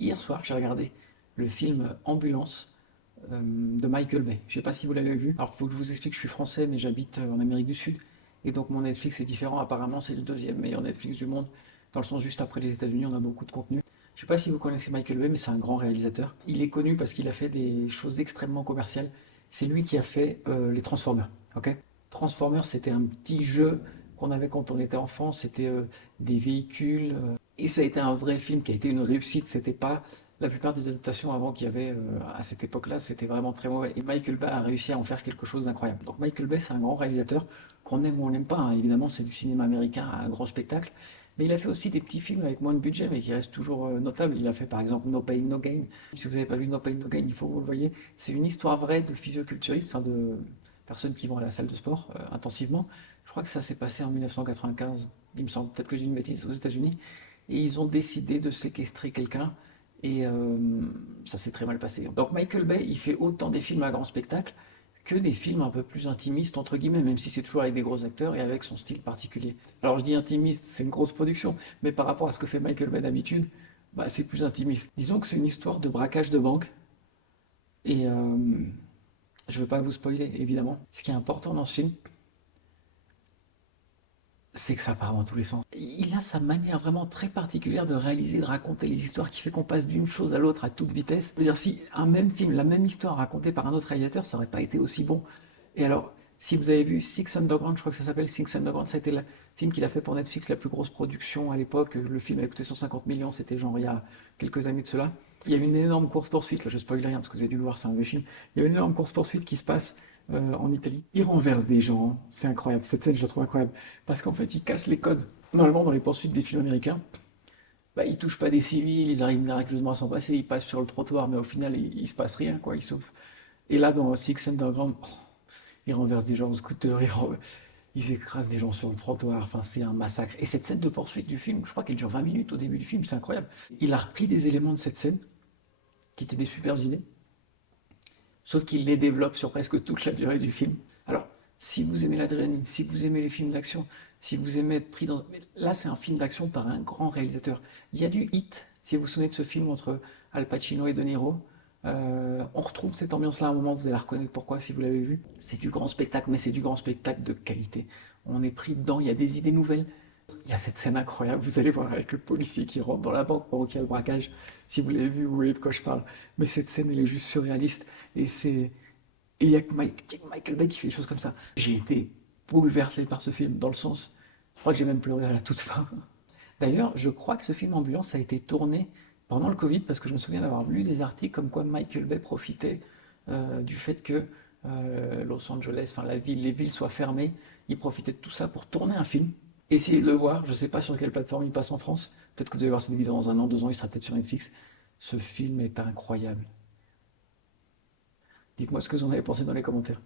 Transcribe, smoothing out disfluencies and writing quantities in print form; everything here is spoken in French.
Hier soir, j'ai regardé le film Ambulance de Michael Bay. Je sais pas si vous l'avez vu. Alors, il faut que je vous explique, je suis français, mais j'habite en Amérique du Sud. Et donc, mon Netflix est différent. Apparemment, c'est le deuxième meilleur Netflix du monde. Dans le sens, juste après les États-Unis, on a beaucoup de contenu. Je sais pas si vous connaissez Michael Bay, mais c'est un grand réalisateur. Il est connu parce qu'il a fait des choses extrêmement commerciales. C'est lui qui a fait les Transformers. Ok. Transformers, c'était un petit jeu qu'on avait quand on était enfant. C'était des véhicules. Et ça a été un vrai film qui a été une réussite. C'était pas la plupart des adaptations avant qu'il y avait à cette époque-là, c'était vraiment très mauvais. Et Michael Bay a réussi à en faire quelque chose d'incroyable. Donc Michael Bay, c'est un grand réalisateur qu'on aime ou on n'aime pas, hein. Évidemment, c'est du cinéma américain, un gros spectacle. Mais il a fait aussi des petits films avec moins de budget, mais qui restent toujours notables. Il a fait par exemple No Pain No Gain. Si vous n'avez pas vu No Pain No Gain, il faut que vous le voyez. C'est une histoire vraie de physioculturistes, enfin de personnes qui vont à la salle de sport intensivement. Je crois que ça s'est passé en 1995, il me semble, peut-être que j'ai une bêtise, aux États-Unis. Et ils ont décidé de séquestrer quelqu'un et ça s'est très mal passé. Donc Michael Bay, il fait autant des films à grand spectacle que des films un peu plus intimistes, entre guillemets, même si c'est toujours avec des gros acteurs et avec son style particulier. Alors je dis intimiste, c'est une grosse production, mais par rapport à ce que fait Michael Bay d'habitude, bah, c'est plus intimiste. Disons que c'est une histoire de braquage de banque et je ne veux pas vous spoiler, évidemment. Ce qui est important dans ce film, c'est que ça part dans tous les sens. Il a sa manière vraiment très particulière de réaliser, de raconter les histoires qui fait qu'on passe d'une chose à l'autre à toute vitesse. Je veux dire, si un même film, la même histoire racontée par un autre réalisateur, ça aurait pas été aussi bon. Et alors, si vous avez vu Six Underground, je crois que ça s'appelle Six Underground, ça a été le film qu'il a fait pour Netflix, la plus grosse production à l'époque. Le film a coûté 150 millions, c'était genre il y a quelques années de cela. Il y a une énorme course-poursuite, là je spoil rien parce que vous avez dû le voir, c'est un vieux film. Il y a une énorme course-poursuite qui se passe en Italie. Il renverse des gens, c'est incroyable. Cette scène, je la trouve incroyable. Parce qu'en fait, il casse les codes. Normalement, dans les poursuites des films américains, bah, ils touchent pas des civils, ils arrivent miraculeusement à s'en passer, ils passent sur le trottoir, mais au final, il se passe rien, quoi, ils sauvent. Et là, dans Six Underground, oh, ils renversent des gens au scooter, ils écrasent des gens sur le trottoir, enfin, c'est un massacre. Et cette scène de poursuite du film, je crois qu'elle dure 20 minutes au début du film, c'est incroyable. Il a repris des éléments de cette scène, qui étaient des superbes idées, sauf qu'il les développe sur presque toute la durée du film. Alors, si vous aimez l'adrénaline, si vous aimez les films d'action, si vous aimez être pris dans... Mais là, c'est un film d'action par un grand réalisateur. Il y a du hit, si vous vous souvenez de ce film entre Al Pacino et De Niro. On retrouve cette ambiance-là à un moment, vous allez la reconnaître pourquoi si vous l'avez vu. C'est du grand spectacle, mais c'est du grand spectacle de qualité. On est pris dedans, il y a des idées nouvelles. Il y a cette scène incroyable, vous allez voir avec le policier qui rentre dans la banque pendant qu'il y a le braquage. Si vous l'avez vu, vous voyez de quoi je parle. Mais cette scène, elle est juste surréaliste. Et c'est... Et il y a que Michael Bay qui fait des choses comme ça. J'ai été bouleversé par ce film, dans le sens... Je crois que j'ai même pleuré à la toute fin. D'ailleurs, je crois que ce film Ambulance a été tourné pendant le Covid, parce que je me souviens d'avoir lu des articles comme quoi Michael Bay profitait du fait que Los Angeles, enfin la ville, les villes soient fermées. Il profitait de tout ça pour tourner un film. Essayez de le voir, je ne sais pas sur quelle plateforme il passe en France. Peut-être que vous allez voir cette vidéo dans un an, 2 ans, il sera peut-être sur Netflix. Ce film est incroyable. Dites-moi ce que vous en avez pensé dans les commentaires.